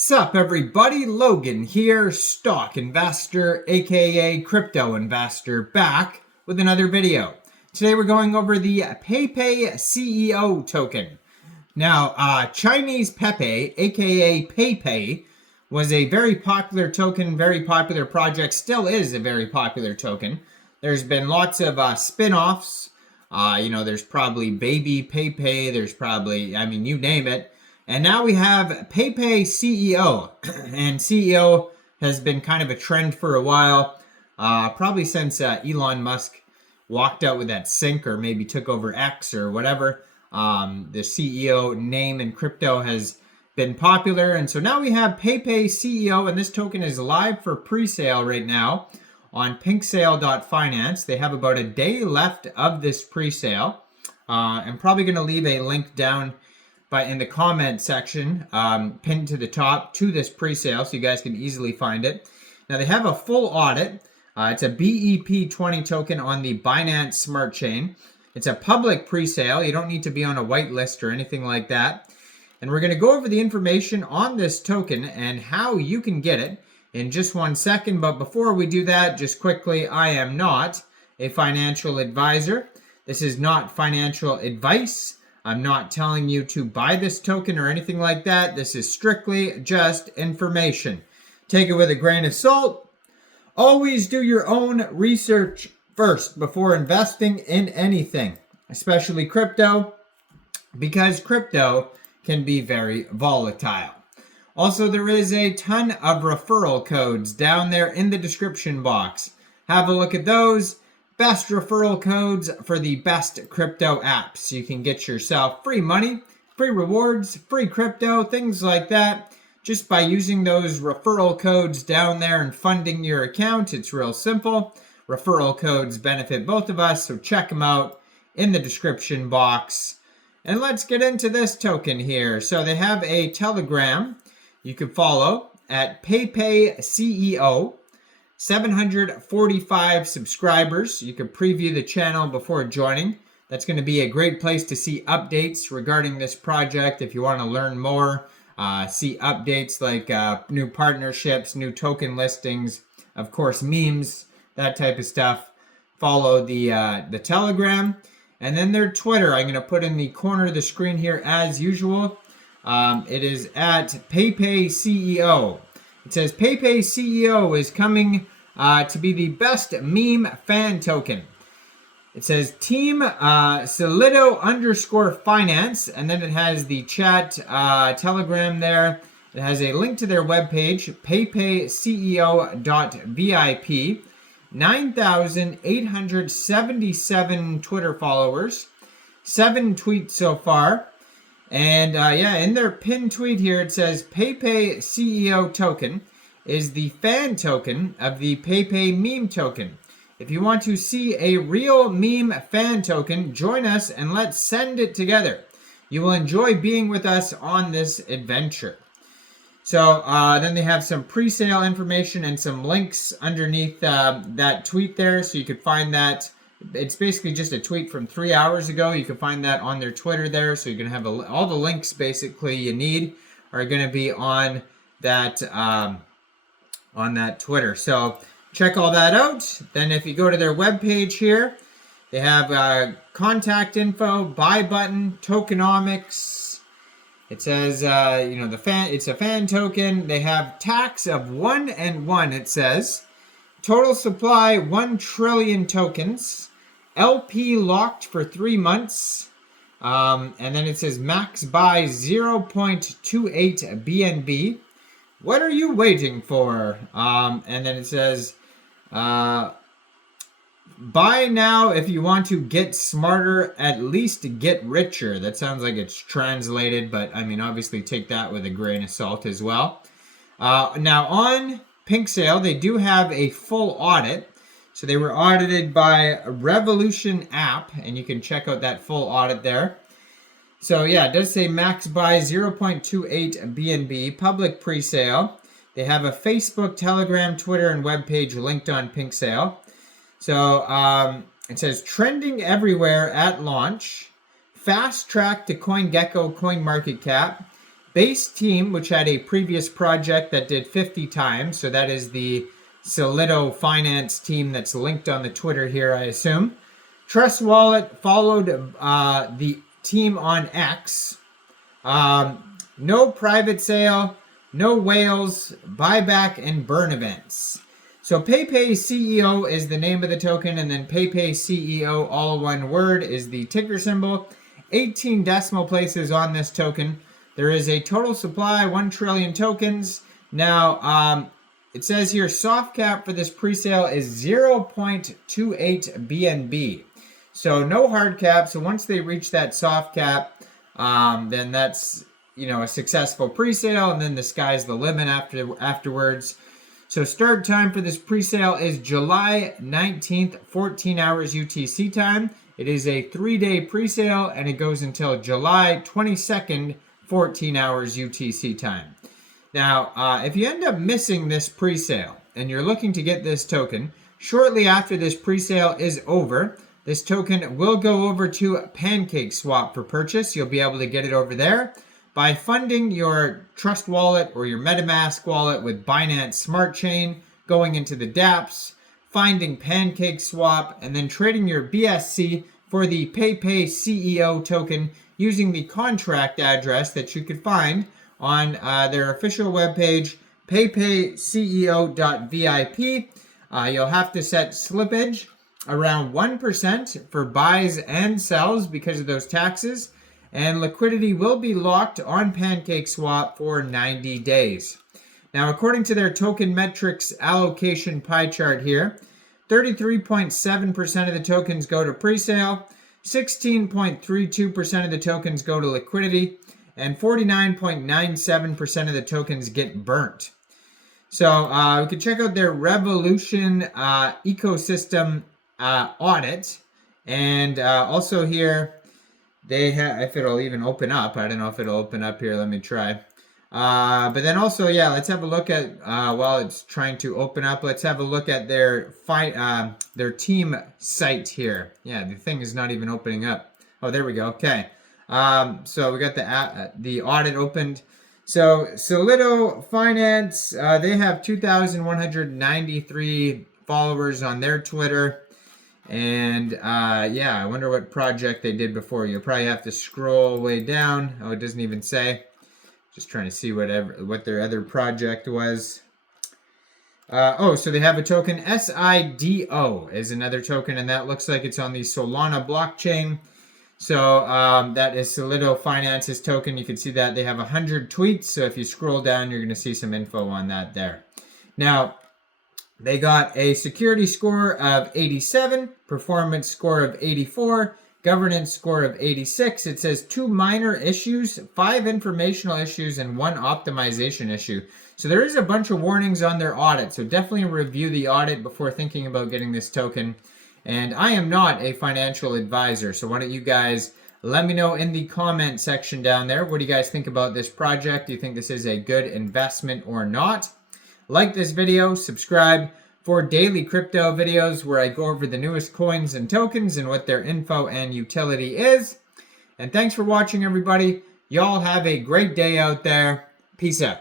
Sup everybody, Logan here, stock investor aka crypto investor, back with another video. Today we're going over the PayPay CEO token. Now, Chinese Pepe aka PayPay was a very popular token, very popular project, still is a very popular token. There's been lots of spin-offs. There's probably Baby PayPay, there's probably, you name it. And now we have PayPay CEO, and CEO has been kind of a trend for a while, probably since Elon Musk walked out with that Sync or maybe took over X or whatever. The CEO name in crypto has been popular, and so now we have PayPay CEO, and this token is live for pre-sale right now on pinksale.finance. They have about a day left of this pre-sale. I'm probably going to leave a link down in the comment section, pinned to the top to this pre-sale, so you guys can easily find it. Now they have a full audit. It's a BEP20 token on the Binance Smart Chain. It's a public pre-sale. You don't need to be on a whitelist or anything like that. And we're going to go over the information on this token and how you can get it in just 1 second. But before we do that, just quickly, I am not a financial advisor. This is not financial advice. I'm not telling you to buy this token or anything like that. This is strictly just information. Take it with a grain of salt. Always do your own research first before investing in anything, especially crypto, because crypto can be very volatile. Also, there is a ton of referral codes down there in the description box. Have a look at those. Best referral codes for the best crypto apps. You can get yourself free money, free rewards, free crypto, things like that, just by using those referral codes down there and funding your account. It's real simple. Referral codes benefit both of us, so check them out in the description box. And let's get into this token here. So they have a Telegram you can follow at PayPay CEO. 745 subscribers. You can preview the channel before joining. That's going to be a great place to see updates regarding this project if you want to learn more, see updates like new partnerships, new token listings, of course memes, that type of stuff. Follow the Telegram, and then their Twitter I'm going to put in the corner of the screen here as usual. It is at PayPay CEO. It says PayPay CEO is coming to be the best meme fan token. It says Team Solido_finance, and then it has the chat Telegram there. It has a link to their webpage, paypayceo.vip. 9,877 Twitter followers, 7 tweets so far. And in their pinned tweet here, it says PayPay CEO token is the fan token of the PayPay meme token. If you want to see a real meme fan token, join us and let's send it together. You will enjoy being with us on this adventure. So then they have some pre-sale information and some links underneath that tweet there, so you could find that. It's basically just a tweet from 3 hours ago. You can find that on their Twitter there. So you're going to have all the links basically you need are going to be on that Twitter. So check all that out. Then if you go to their webpage here, they have contact info, buy button, tokenomics. It says, it's a fan token. They have tax of 1 and 1, it says. Total supply, 1 trillion tokens. LP locked for 3 months. And then it says max buy 0.28 BNB. What are you waiting for? And then it says buy now if you want to get smarter, at least get richer. That sounds like it's translated, but obviously take that with a grain of salt as well. Now on PinkSale, they do have a full audit. So they were audited by Revolution App, and you can check out that full audit there. So yeah, it does say max buy 0.28 BNB, public pre-sale. They have a Facebook, Telegram, Twitter, and webpage linked on PinkSale. So it says trending everywhere at launch, fast track to CoinGecko, CoinMarketCap, Base Team, which had a previous project that did 50 times, so that is the Solido Finance team that's linked on the Twitter here, I assume. Trust Wallet followed the team on X. No private sale, no whales, buyback, and burn events. So PayPay CEO is the name of the token, and then PayPay CEO, all one word, is the ticker symbol. 18 decimal places on this token. There is a total supply, 1 trillion tokens. Now, it says here soft cap for this pre-sale is 0.28 BNB. So no hard cap. So once they reach that soft cap, then that's, a successful pre-sale, and then the sky's the limit afterwards. So start time for this pre-sale is July 19th, 14 hours UTC time. It is a 3-day pre-sale, and it goes until July 22nd, 14 hours UTC time. Now, if you end up missing this pre-sale and you're looking to get this token, shortly after this pre-sale is over, this token will go over to PancakeSwap for purchase. You'll be able to get it over there by funding your Trust Wallet or your MetaMask wallet with Binance Smart Chain, going into the dApps, finding PancakeSwap, and then trading your BSC for the PayPay CEO token using the contract address that you could find on their official webpage, paypayceo.vip. You'll have to set slippage around 1% for buys and sells because of those taxes, and liquidity will be locked on PancakeSwap for 90 days. Now, according to their token metrics allocation pie chart here, 33.7% of the tokens go to presale, 16.32% of the tokens go to liquidity, and 49.97% of the tokens get burnt. So we can check out their Revolution ecosystem audit, and also here they have, if it'll even open up, I don't know if it'll open up here, let me try. But then also, let's have a look at, while it's trying to open up, let's have a look at their team site here. Yeah, the thing is not even opening up. Oh, there we go. Okay. So we got the audit opened. So Solido Finance, they have 2,193 followers on their Twitter. And I wonder what project they did before. You'll probably have to scroll way down. Oh, it doesn't even say. Just trying to see what their other project was. So they have a token. SIDO is another token, and that looks like it's on the Solana blockchain. So that is Solido Finance's token. You can see that they have 100 tweets. So if you scroll down, you're going to see some info on that there. Now, they got a security score of 87, performance score of 84, governance score of 86. It says 2 minor issues, 5 informational issues, and 1 optimization issue. So there is a bunch of warnings on their audit. So definitely review the audit before thinking about getting this token. And I am not a financial advisor. So why don't you guys let me know in the comment section down there. What do you guys think about this project? Do you think this is a good investment or not? Like this video, subscribe for daily crypto videos where I go over the newest coins and tokens and what their info and utility is. And thanks for watching, everybody. Y'all have a great day out there. Peace out.